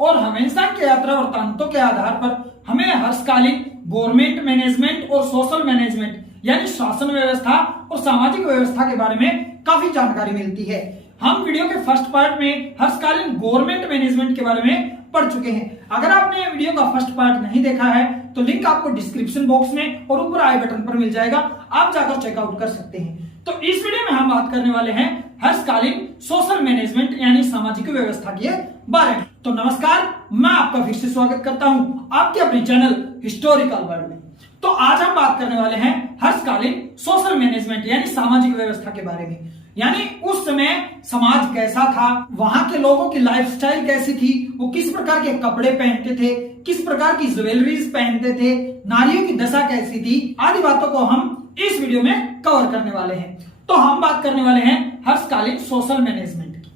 और हमेशा के यात्रा वृत्तांतों के आधार पर हमें हर्षकालीन गवर्नमेंट मैनेजमेंट और सोशल मैनेजमेंट यानी शासन व्यवस्था और सामाजिक व्यवस्था के बारे में काफी जानकारी मिलती है। हम वीडियो के फर्स्ट पार्ट में हर्षकालीन गवर्नमेंट मैनेजमेंट के बारे में पढ़ चुके हैं। अगर आपने वीडियो का फर्स्ट पार्ट नहीं देखा है तो लिंक आपको डिस्क्रिप्शन बॉक्स में और ऊपर आई बटन पर मिल जाएगा, आप जाकर चेकआउट कर सकते हैं। तो इस वीडियो में हम बात करने वाले हैं हर्षकालीन सोशल मैनेजमेंट यानी सामाजिक व्यवस्था के बारे में। तो नमस्कार, मैं आपका फिर से स्वागत करता हूं आपके अपने चैनल हिस्टोरिकल वर्ल्ड में। तो आज हम बात करने वाले हैं हर्षकालीन सोशल मैनेजमेंट यानी सामाजिक व्यवस्था के बारे में। यानी उस समय समाज कैसा था, वहां के लोगों की लाइफस्टाइल कैसी थी, वो किस प्रकार के कपड़े पहनते थे, किस प्रकार की ज्वेलरीज पहनते थे, नारियों की दशा कैसी थी, आदि बातों को हम इस वीडियो में कवर करने वाले हैं। तो हम बात करने वाले हैं हर्षकालीन सोशल मैनेजमेंट की।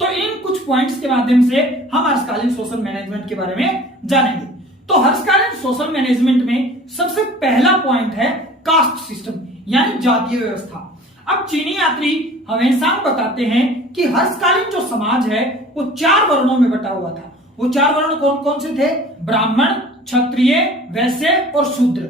तो इन कुछ पॉइंट्स के माध्यम से हम हर्षकालीन सोशल मैनेजमेंट के बारे में जानेंगे। तो हर्षकालीन सोशल मैनेजमेंट में सबसे पहला पॉइंट है कास्ट सिस्टम यानी जातीय व्यवस्था। अब चीनी यात्री हमेशा बताते हैं कि हर्षकालीन जो समाज है वो 4 वर्णों में बटा हुआ था। वो 4 वर्ण कौन कौन से थे? ब्राह्मण, क्षत्रिय, वैश्य और शूद्र।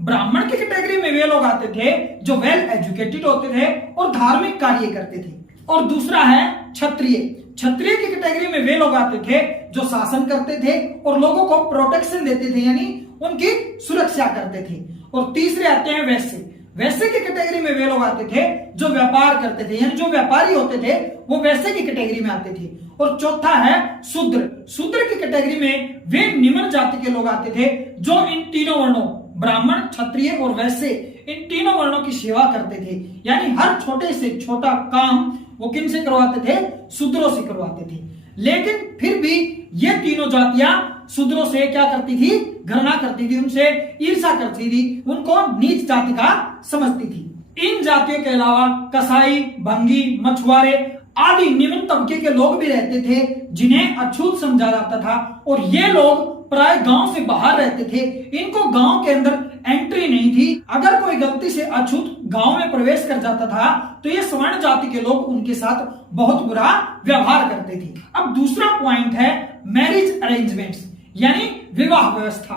ब्राह्मण की कैटेगरी में वे लोग आते थे जो वेल एजुकेटेड होते थे और धार्मिक कार्य करते थे। और दूसरा है क्षत्रिय। क्षत्रिय की कैटेगरी में वे लोग आते थे जो शासन करते थे और लोगों को प्रोटेक्शन देते थे यानी उनकी सुरक्षा करते थे। और तीसरे आते हैं वैश्य। वैश्य की कैटेगरी में वे लोग आते थे जो व्यापार करते थे यानी जो व्यापारी होते थे वो वैश्य की कैटेगरी में आते थे। और चौथा है शूद्र। शूद्र की कैटेगरी में वे निम्न जाति के लोग आते थे जो इन तीनों वर्णों ब्राह्मण, क्षत्रिय और वैश्य इन तीनों वर्णों की सेवा करते थे। यानी हर छोटे से छोटा काम वो किन से करवाते थे? शूद्रों से करवाते थे। लेकिन फिर भी ये तीनों जातियां शूद्रों से क्या करती थी? घृणा करती थी, उनसे ईर्ष्या करती थी, उनको नीच जाति का समझती थी। इन जातियों के अलावा कसाई, भंगी, मछुआरे आदि निम्न तबके के लोग भी रहते थे जिन्हें अछूत समझा जाता था। और ये लोग प्राय गांव से बाहर रहते थे, इनको गांव के अंदर एंट्री नहीं थी। अगर कोई गलती से अछूत गांव में प्रवेश कर जाता था तो ये स्वर्ण जाति के लोग उनके साथ बहुत बुरा व्यवहार करते थे। अब दूसरा पॉइंट है मैरिज अरेंजमेंट्स यानी विवाह व्यवस्था।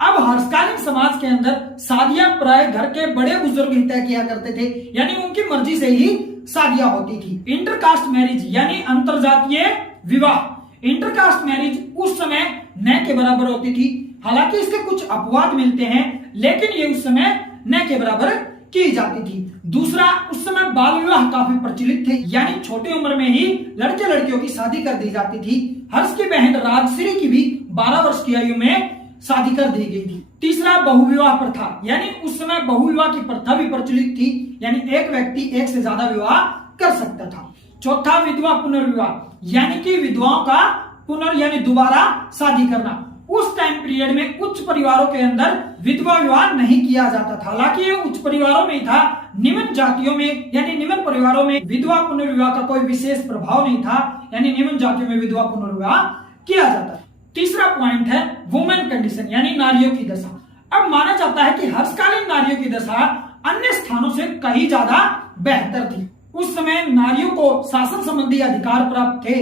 अब हर्षकालीन समाज के अंदर शादियां प्राय घर के बड़े बुजुर्ग ही तय किया करते थे यानी उनकी मर्जी से ही शादियां होती थी। इंटरकास्ट मैरिज यानी अंतरजातीय विवाह। इंटरकास्ट मैरिज उस समय न के बराबर होती थी। हालांकि इसके कुछ अपवाद मिलते हैं लेकिन ये उस समय न के बराबर की जाती थी। दूसरा, उस समय बाल विवाह काफी प्रचलित थे यानी छोटी उम्र में ही लड़के लड़कियों की शादी कर दी जाती थी। हर्ष की बहन राजश्री की भी 12 वर्ष की आयु में शादी कर दी गई थी। तीसरा, बहुविवाह प्रथा यानी उस समय बहुविवाह की प्रथा भी प्रचलित थी यानी एक व्यक्ति एक से ज्यादा विवाह कर सकता था। चौथा, विधवा पुनर्विवाह यानी कि विधवाओं का यानी दोबारा शादी करना। उस टाइम पीरियड में उच्च परिवारों के अंदर विधवा विवाह नहीं किया जाता था। हालांकि ये उच्च परिवारों में ही था, निम्न जातियों में यानी निम्न परिवारों में विधवा पुनर्विवाह का कोई विशेष प्रभाव नहीं था यानी निम्न जातियों में विधवा पुनर्विवाह किया जाता। तीसरा पॉइंट है वुमेन कंडीशन यानी नारियों की दशा। अब माना जाता है कि हर्षकालीन नारियों की दशा अन्य स्थानों से कहीं ज्यादा बेहतर थी। उस समय नारियों को शासन संबंधी अधिकार प्राप्त थे।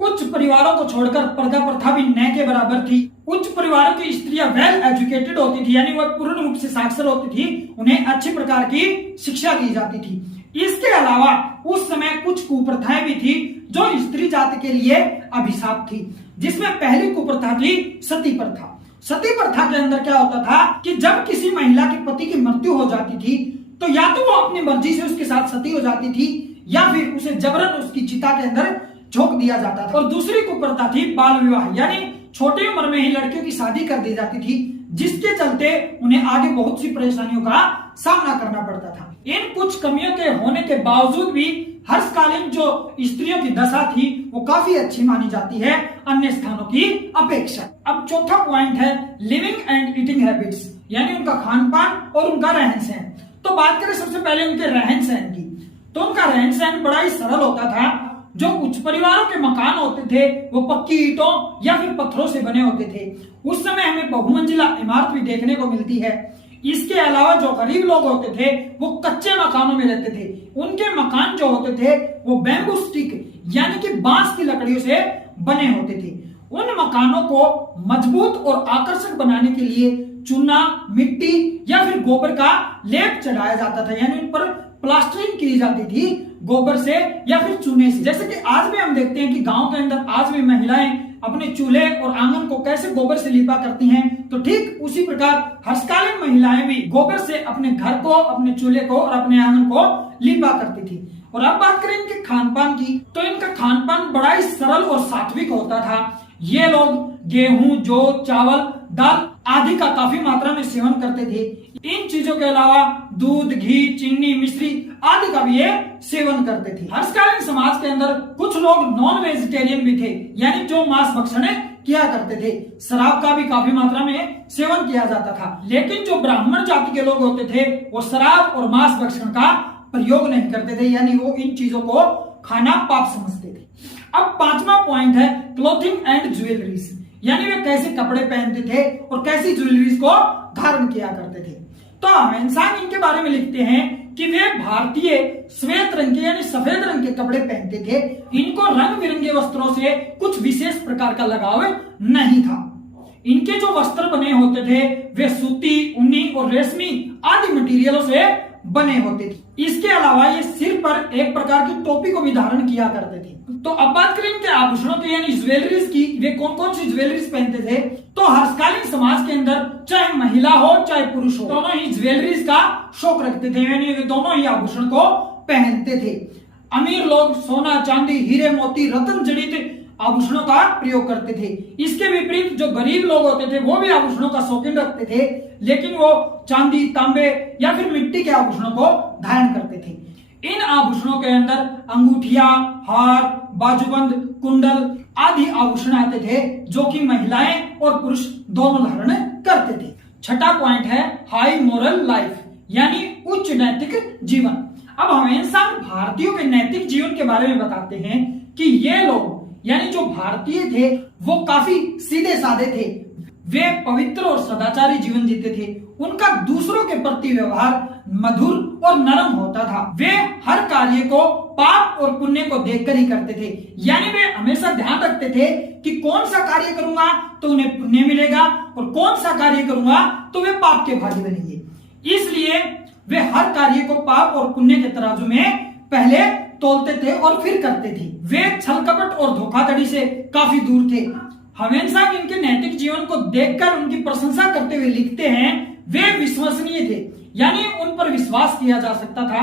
उच्च परिवारों को छोड़कर पर्दा प्रथा भी न के बराबर थी। उच्च परिवारों की स्त्रियां वेल एजुकेटेड होती थी यानी वह पूर्ण रूप से साक्षर होती थी, उन्हें अच्छी प्रकार की शिक्षा दी जाती थी। इसके अलावा उस समय कुछ कुप्रथाएं भी थी जो स्त्री जाति के लिए अभिशाप थी, जिसमें पहली कुप्रथा थी सती प्रथा। सती प्रथा के अंदर क्या होता था कि जब किसी महिला के पति की मृत्यु हो जाती थी तो या तो वो अपनी मर्जी से उसके साथ सती हो जाती थी या फिर उसे जबरन उसकी चिता के अंदर झोंक दिया जाता था। और दूसरी कुप्रथा थी बाल विवाह यानी छोटी उम्र में ही लड़कियों की शादी कर दी जाती थी, जिसके चलते उन्हें आगे बहुत सी परेशानियों का सामना करना पड़ता था। इन कुछ कमियों के होने के बावजूद भी हर्षकालीन जो स्त्रियों की दशा थी वो काफी अच्छी मानी जाती है अन्य स्थानों की अपेक्षा। अब चौथा पॉइंट है लिविंग एंड ईटिंग हैबिट्स यानी उनका खान पान और उनका रहन सहन। तो बात करें सबसे पहले उनके रहन सहन की, तो उनका रहन सहन बड़ा ही सरल होता था। जो उच्च परिवारों के मकान होते थे वो पक्की ईंटों या फिर पत्थरों से बने होते थे। उस समय हमें बहुमंजिला इमारत भी देखने को मिलती है। इसके अलावा जो गरीब लोग होते थे वो कच्चे मकानों में रहते थे। उनके मकान जो होते थे वो बैम्बू स्टिक यानी कि बांस की लकड़ियों से बने होते थे। उन मकानों को मजबूत और आकर्षक बनाने के लिए चूना, मिट्टी या फिर गोबर का लेप चढ़ाया जाता था, यानी उन पर प्लास्टरिंग की जाती थी गोबर से या फिर चूने से। जैसे कि आज भी हम देखते हैं कि गांव के अंदर आज भी महिलाएं अपने चूल्हे और आंगन को कैसे गोबर से लिपा करती हैं, तो ठीक उसी प्रकार हर्षकालीन महिलाएं भी गोबर से अपने घर को, अपने चूल्हे को और अपने आंगन को लिपा करती थी। और अब बात करें इनके खान पान की, तो इनका खान पान बड़ा ही सरल और सात्विक होता था। ये लोग गेहूं, जौ, चावल, दाल आदि का काफी मात्रा में सेवन करते थे। इन चीजों के अलावा दूध, घी, चीनी, मिश्री आदि का भी ये सेवन करते थे। हर्षकालीन समाज के अंदर कुछ लोग नॉन वेजिटेरियन भी थे, यानी जो मांस भक्षण किया करते थे। शराब का भी काफी मात्रा में सेवन किया जाता था। लेकिन जो ब्राह्मण जाति के लोग होते थे वो शराब और मांस भक्षण का प्रयोग नहीं करते थे, यानी वो इन चीजों को खाना पाप समझते थे। अब 5वां पॉइंट है क्लोथिंग एंड ज्वेलरीज, यानी वे कैसे कपड़े पहनते थे और कैसी ज्वेलरीज को धारण किया करते थे। तो इंसान इनके बारे में लिखते हैं कि वे भारतीय श्वेत रंग के यानी सफेद रंग के कपड़े पहनते थे। इनको रंग बिरंगे वस्त्रों से कुछ विशेष प्रकार का लगाव नहीं था। इनके जो वस्त्र बने होते थे वे सूती, ऊनी और रेशमी आदि मटेरियलों से बने होते थे। इसके अलावा ये सिर पर एक प्रकार की टोपी को भी धारण किया करते थे। तो अब बात करें इनके आभूषणों की यानी ज्वेलरीज की, वे कौन कौन सी ज्वेलरीज पहनते थे। तो हर्षकालीन समाज के अंदर चाहे महिला हो चाहे पुरुष हो, दोनों ही ज्वेलरीज का शौक रखते थे, यानी वे दोनों ही आभूषण को पहनते थे। अमीर लोग सोना, चांदी, हीरे, मोती, रत्न जड़ित आभूषणों का प्रयोग करते थे। इसके विपरीत जो गरीब लोग होते थे वो भी आभूषणों का शौकीन रखते थे, लेकिन वो चांदी, तांबे या फिर मिट्टी के आभूषणों को धारण करते थे। इन आभूषणों के अंदर अंगूठिया, हार, बाजूबंद, कुंडल आदि आभूषण आते थे जो कि महिलाएं और पुरुष दोनों धारण करते थे। छठा पॉइंट है हाई मोरल लाइफ, यानी उच्च नैतिक जीवन। अब हम इंसान भारतीयों के नैतिक जीवन के बारे में बताते हैं कि ये लोग यानी जो भारतीय थे वो काफी सीधे साधे थे। वे पवित्र और सदाचारी जीवन जीते थे। उनका दूसरों के प्रति व्यवहार मधुर और नरम होता था। वे हर कार्य को पाप और पुण्य को देखकर ही करते थे, यानी वे हमेशा ध्यान रखते थे कि कौन सा कार्य करूंगा तो उन्हें पुण्य मिलेगा और कौन सा कार्य करूंगा तो वे पाप के भागी बनेंगे। इसलिए वे हर कार्य को पाप और पुण्य के तराजू में पहले तोलते थे और फिर करते थे। वे छल कपट और धोखाधड़ी से काफी दूर थे। हमेशा इनके नैतिक जीवन को देखकर उनकी प्रशंसा करते हुए लिखते हैं वे विश्वसनीय थे, यानी उन पर विश्वास किया जा सकता था।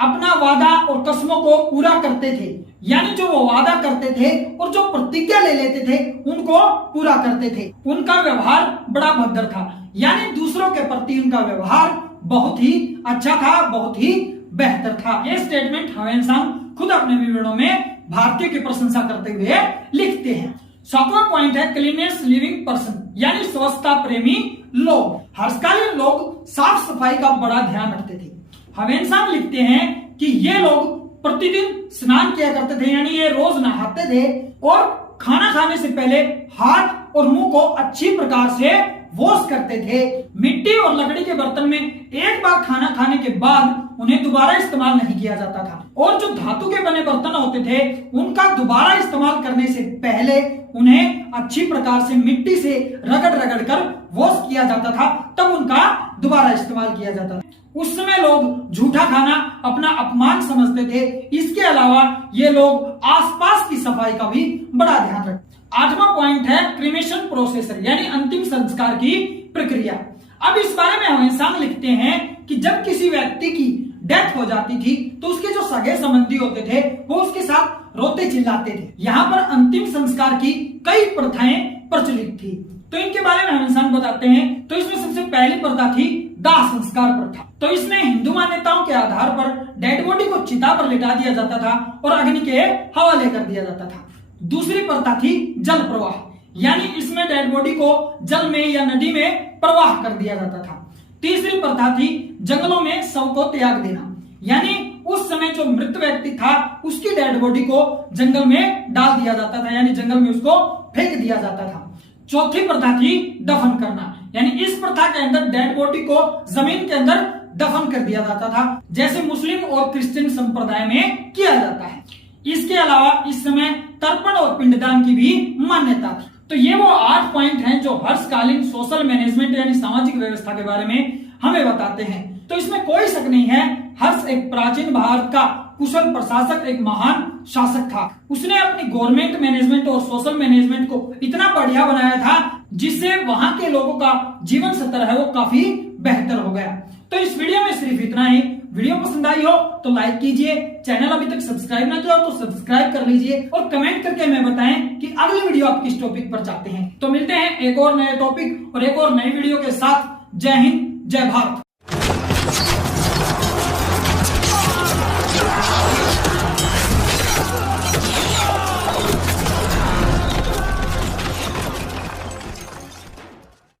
अपना वादा और कसमों को पूरा करते थे, यानी जो वो वादा करते थे और जो प्रतिज्ञा ले लेते थे उनको पूरा करते थे। उनका व्यवहार बड़ा भद्र था, यानी दूसरों के प्रति उनका व्यवहार बहुत ही अच्छा था, बहुत ही बेहतर था। ये स्टेटमेंट हम इंसान खुद अपने विवरणों में भारतीय की प्रशंसा करते हुए लिखते हैं। 7वां पॉइंट है क्लीनेस्ट लिविंग पर्सन, यानी स्वच्छता प्रेमी लोग। हर्षकालीन लोग साफ सफाई का बड़ा ध्यान रखते थे। हम इंसान लिखते हैं कि ये लोग प्रतिदिन स्नान किया करते थे, यानी ये रोज नहाते थे और खाना खाने से पहले हाथ और मुंह को अच्छी प्रकार से वॉश करते थे। मिट्टी और लकड़ी के बर्तन में एक बार खाना खाने के बाद उन्हें दोबारा इस्तेमाल नहीं किया जाता था, और जो धातु के बने बर्तन होते थे उनका दोबारा इस्तेमाल करने से पहले उन्हें अच्छी प्रकार से मिट्टी से रगड़ रगड़ कर वॉश किया जाता था, तब उनका दोबारा इस्तेमाल किया जाता था। उस समय लोग झूठा खाना अपना अपमान समझते थे। इसके अलावा ये लोग आसपास की सफाई का भी बड़ा ध्यान रखते। 8वां पॉइंट है क्रिमेशन प्रोसेसर, यानी अंतिम संस्कार की प्रक्रिया। अब इस बारे में हम इंसान लिखते हैं कि जब किसी व्यक्ति की डेथ हो जाती थी तो उसके जो सगे संबंधी होते थे वो उसके साथ रोते चिल्लाते थे। यहाँ पर अंतिम संस्कार की कई प्रथाएं प्रचलित थी, तो इनके बारे में हम इंसान बताते हैं। तो इसमें सबसे पहली प्रथा थी दाह संस्कार प्रथा। तो इसमें हिंदू मान्यताओं के आधार पर डेड बॉडी को चिता पर लिटा दिया जाता था और अग्नि के हवाले कर दिया जाता था। दूसरी प्रथा थी जल प्रवाह, यानी इसमें डेड बॉडी को जल में या नदी में प्रवाह कर दिया जाता था। तीसरी प्रथा थी जंगलों में शव को त्याग देना, यानी उस समय जो मृत व्यक्ति था उसकी डेड बॉडी को जंगल में डाल दिया जाता था, यानी जंगल में उसको फेंक दिया जाता था। चौथी प्रथा थी दफन करना, यानी इस प्रथा के अंदर डेड बॉडी को जमीन के अंदर दफन कर दिया जाता था, जैसे मुस्लिम और क्रिश्चियन संप्रदाय में किया जाता है। इसके अलावा इस समय तर्पण और पिंडदान की भी मान्यता थी। तो ये वो 8 पॉइंट हैं जो हर्षकालीन सोशल मैनेजमेंट यानी सामाजिक व्यवस्था के बारे में हमें बताते हैं। तो इसमें कोई शक नहीं है, हर्ष एक प्राचीन भारत का कुशल प्रशासक, एक महान शासक था। उसने अपनी गवर्नमेंट मैनेजमेंट और सोशल मैनेजमेंट को इतना बढ़िया बनाया था जिससे वहां के लोगों का जीवन स्तर है वो काफी बेहतर हो गया। तो इस वीडियो में सिर्फ इतना ही। वीडियो पसंद आई हो तो लाइक कीजिए, चैनल अभी तक सब्सक्राइब ना किया हो तो सब्सक्राइब कर लीजिए और कमेंट करके हमें बताएं कि अगली वीडियो आप किस टॉपिक पर चाहते हैं। तो मिलते हैं एक और नए टॉपिक और एक और नई वीडियो के साथ। जय हिंद, जय भारत।